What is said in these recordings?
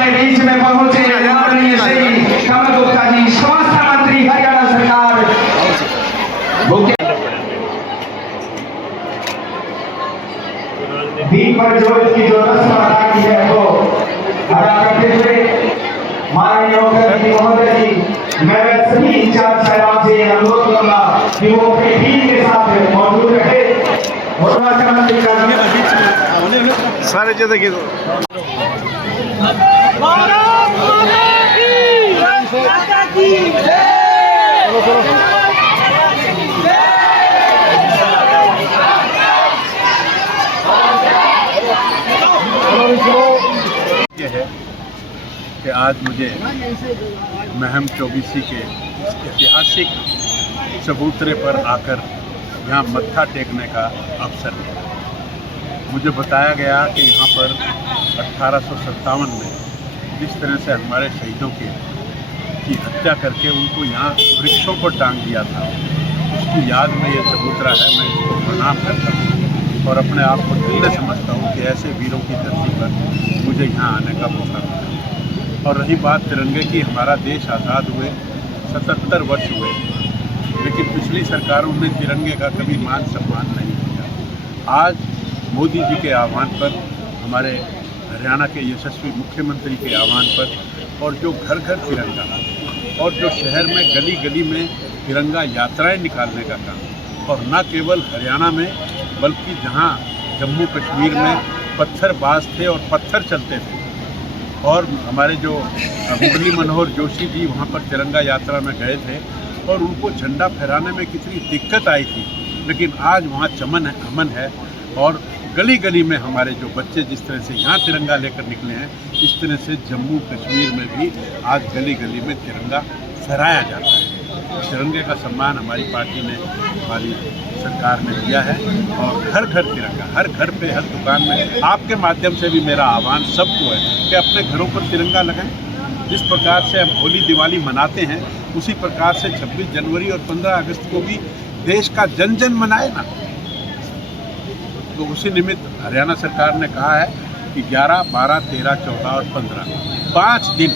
हमारे बीच में पहुंचे आदरणीय श्री कमल गुप्ता जी, स्वास्थ्य मंत्री हरियाणा सरकार। दीप प्रज्वलित की जो रस्म अदा की है वो अदा करते हुए माननीय मुख्यमंत्री महोदय जी, मैं सभी इंचार्ज साहब से अनुरोध करूंगा कि वो अपनी टीम के साथ मौजूद रहे और मुख्यमंत्री का सारे जगह के ये है कि आज मुझे महम चौबीसी के ऐतिहासिक चबूतरे पर आकर यहाँ मत्था टेकने का अवसर मिला। मुझे बताया गया कि यहाँ पर 1857 में जिस तरह से हमारे शहीदों की हत्या करके उनको यहाँ वृक्षों पर टांग दिया था, उसकी याद में ये चबूतरा है। मैं इसको प्रणाम करता हूँ और अपने आप को धन्य समझता हूँ कि ऐसे वीरों की धरती पर मुझे यहाँ आने का मौका मिला। और रही बात तिरंगे की, हमारा देश आज़ाद हुए 77 वर्ष हुए, लेकिन पिछली सरकारों ने तिरंगे का कभी मान सम्मान नहीं किया। आज मोदी जी के आह्वान पर, हमारे हरियाणा के यशस्वी मुख्यमंत्री के आह्वान पर, और जो घर घर तिरंगा और जो शहर में गली गली में तिरंगा यात्राएं निकालने का काम, और न केवल हरियाणा में बल्कि जहां जम्मू कश्मीर में पत्थरबाज थे और पत्थर चलते थे, और हमारे जो मुरली मनोहर जोशी जी वहां पर तिरंगा यात्रा में गए थे और उनको झंडा फहराने में कितनी दिक्कत आई थी, लेकिन आज वहाँ चमन है, अमन है। और गली गली में हमारे जो बच्चे जिस तरह से यहाँ तिरंगा लेकर निकले हैं, इस तरह से जम्मू कश्मीर में भी आज गली गली में तिरंगा फहराया जाता है। तिरंगे का सम्मान हमारी पार्टी ने, हमारी सरकार ने दिया है, और घर घर तिरंगा, हर घर पे, हर दुकान में। आपके माध्यम से भी मेरा आह्वान सबको है कि अपने घरों पर तिरंगा लगाएं। जिस प्रकार से हम होली दिवाली मनाते हैं, उसी प्रकार से 26 जनवरी और 15 अगस्त को भी देश का जन जन मनाए ना। तो उसी निमित्त हरियाणा सरकार ने कहा है कि 11, 12, 13, 14 और 15 5 दिन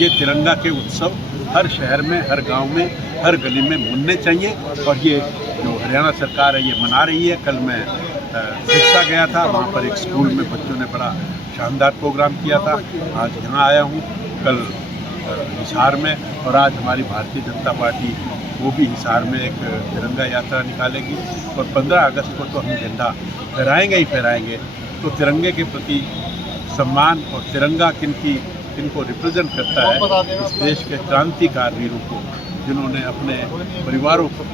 ये तिरंगा के उत्सव हर शहर में, हर गांव में, हर गली में मनने चाहिए। और ये जो हरियाणा सरकार है ये मना रही है। कल मैं सिरसा गया था, वहाँ पर एक स्कूल में बच्चों ने बड़ा शानदार प्रोग्राम किया था। आज यहाँ आया हूँ, कल हिसार में, और आज हमारी भारतीय जनता पार्टी वो भी हिसार में एक तिरंगा यात्रा निकालेगी। और 15 अगस्त को तो हम झंडा फहराएंगे ही फहराएंगे। तो तिरंगे के प्रति सम्मान, और तिरंगा किनको रिप्रेजेंट करता है, इस देश के क्रांतिकार वीरों को, जिन्होंने अपने परिवारों को,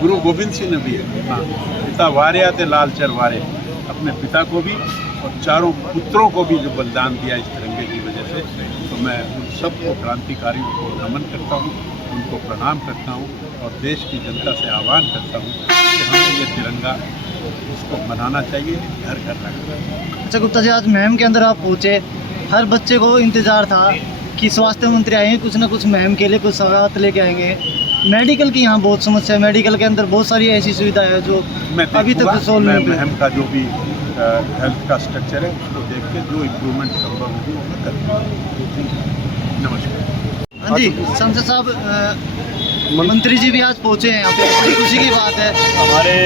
गुरु गोविंद सिंह ने भी पिता वार्या थे लालचर वारे, अपने पिता को भी और चारों पुत्रों को भी जो बलिदान दिया इस तिरंगे की वजह से। तो मैं उन सबको, क्रांतिकारियों को नमन करता हूँ, उनको प्रणाम करता हूँ, और देश की जनता से आह्वान करता हूँ कि हमें ये तिरंगा इसको मनाना चाहिए, घर घर लगना। अच्छा गुप्ता जी, आज महम के अंदर आप पहुँचे, हर बच्चे को इंतज़ार था कि स्वास्थ्य मंत्री आएंगे, कुछ ना कुछ महम के लिए कुछ सौगात लेके आएंगे। मेडिकल की यहाँ बहुत समस्या है, मेडिकल के अंदर बहुत सारी ऐसी सुविधाएं है जो अभी तक सोल्व नहीं हुई। महम का जो भी हेल्थ का स्ट्रक्चर है उसको देख के जो इम्प्रूवमेंट संभव होगी वो मैं करूँगा। नमस्कार। हाँ जी, सांसद साहब, मंत्री जी भी आज पहुँचे हैं यहाँ पे, बड़ी खुशी की बात है। हमारे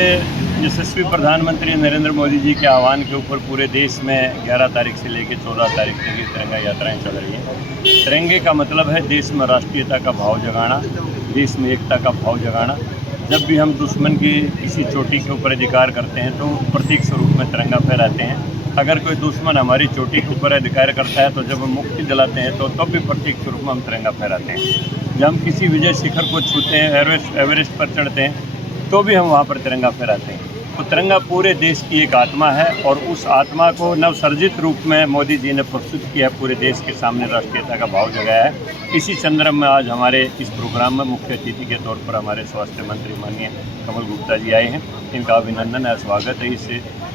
यशस्वी प्रधानमंत्री नरेंद्र मोदी जी के आह्वान के ऊपर पूरे देश में 11 तारीख से लेकर 14 तारीख तक की तिरंगा यात्राएं चल रही हैं। तिरंगे का मतलब है देश में राष्ट्रीयता का भाव जगाना, देश में एकता का भाव जगाना। जब भी हम दुश्मन की किसी चोटी के ऊपर अधिकार करते हैं तो प्रतीक स्वरूप में तिरंगा फहराते हैं। अगर कोई दुश्मन हमारी चोटी के ऊपर अधिकार करता है तो जब हम मुक्ति दिलाते हैं तो तब भी प्रतीक स्वरूप में हम तिरंगा फहराते हैं। जब हम किसी विजय शिखर को छूते हैं, एवरेस्ट पर चढ़ते हैं, तो भी हम वहाँ पर तिरंगा फहराते हैं। तो तिरंगा पूरे देश की एक आत्मा है, और उस आत्मा को नवसर्जित रूप में मोदी जी ने प्रस्तुत किया, पूरे देश के सामने राष्ट्रीयता का भाव जगाया है। इसी संदर्भ में आज हमारे इस प्रोग्राम में मुख्य अतिथि के तौर पर हमारे स्वास्थ्य मंत्री माननीय कमल गुप्ता जी आए हैं। इनका अभिनंदन है, स्वागत है। इस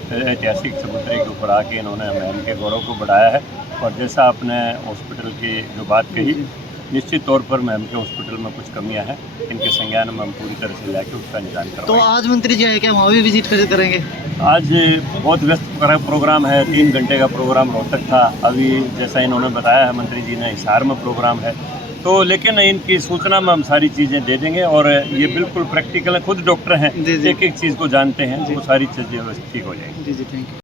ऐतिहासिक चबूतरे के ऊपर आके इन्होंने महम के गौरव को बढ़ाया है। और जैसा आपने हॉस्पिटल की जो बात कही, निश्चित तौर पर मैम के हॉस्पिटल में कुछ कमियां हैं, इनके संज्ञान में हम पूरी तरह से लेकर उसका निदान तो करवाएंगे। आज मंत्री जी आए क्या, वहाँ भी विजिट करेंगे? आज बहुत व्यस्त प्रोग्राम है, 3 घंटे का प्रोग्राम रोहतक था, अभी जैसा इन्होंने बताया है मंत्री जी ने हिसार में प्रोग्राम है, तो लेकिन इनकी सूचना में हम सारी चीज़ें दे देंगे और ये बिल्कुल प्रैक्टिकल है, खुद डॉक्टर हैं, जी, जी। एक एक चीज़ को जानते हैं, वो सारी चीज़ें ठीक हो जाएंगी। जी जी, थैंक यू।